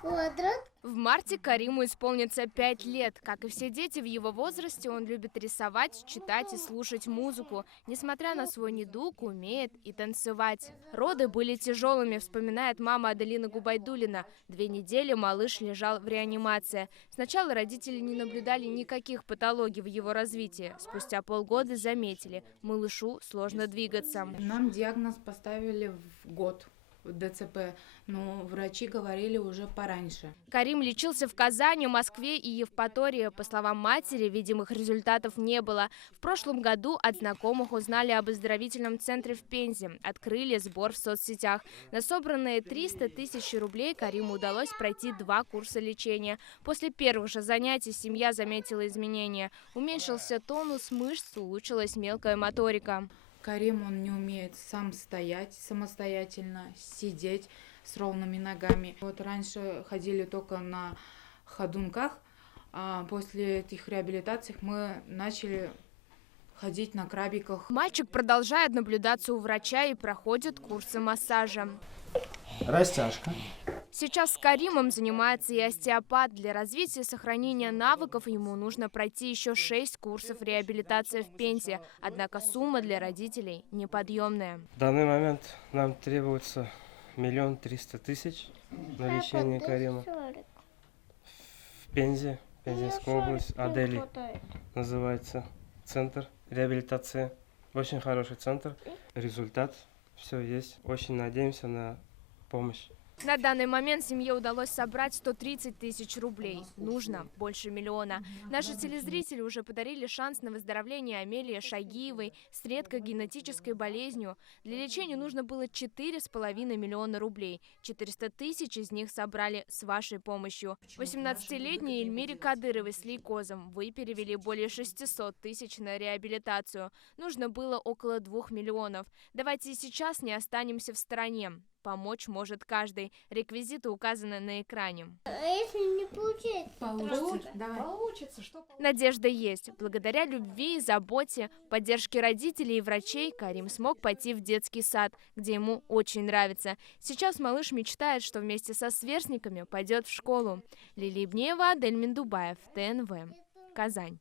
Квадрат. В марте Кариму исполнится 5 лет. Как и все дети в его возрасте, он любит рисовать, читать и слушать музыку. Несмотря на свой недуг, умеет и танцевать. Роды были тяжелыми, вспоминает мама Аделина Губайдуллина. 2 недели малыш лежал в реанимации. Сначала родители не наблюдали никаких патологий в его развитии. Спустя полгода заметили, малышу сложно двигаться. Нам диагноз поставили в год. ДЦП, но врачи говорили уже пораньше. Карим лечился в Казани, Москве и Евпатории. По словам матери, видимых результатов не было. В прошлом году от знакомых узнали об оздоровительном центре в Пензе. Открыли сбор в соцсетях. На собранные 300 тысяч рублей Кариму удалось пройти 2 курса лечения. После первых же занятий семья заметила изменения. Уменьшился тонус мышц, улучшилась мелкая моторика. Карим, он не умеет сам стоять самостоятельно, сидеть с ровными ногами. Вот раньше ходили только на ходунках, а после этих реабилитаций мы начали ходить на крабиках. Мальчик продолжает наблюдаться у врача и проходит курсы массажа. Растяжка. Сейчас с Каримом занимается и остеопат. Для развития и сохранения навыков ему нужно пройти еще 6 курсов реабилитации в Пензе. Однако сумма для родителей неподъемная. В данный момент нам требуется 1 300 000 на лечение Карима. В Пензе, Пензенская область, Адели называется центр реабилитации. Очень хороший центр. Результат, все есть. Очень надеемся на помощь. На данный момент семье удалось собрать 130 тысяч рублей. Нужно больше миллиона. Наши телезрители уже подарили шанс на выздоровление Амелии Шагиевой с редкой генетической болезнью. Для лечения нужно было 4,5 миллиона рублей. 400 тысяч из них собрали с вашей помощью. 18-летней Эльмире Кадыровой с лейкозом вы перевели более 600 тысяч на реабилитацию. Нужно было около 2 миллионов. Давайте сейчас не останемся в стороне. Помочь может каждый. Реквизиты указаны на экране. А если не получается? Получится. Давай. Надежда есть. Благодаря любви и заботе, поддержке родителей и врачей Карим смог пойти в детский сад, где ему очень нравится. Сейчас малыш мечтает, что вместе со сверстниками пойдет в школу. Лилия Ибнеева, Адель Миндубаев, ТНВ. Казань.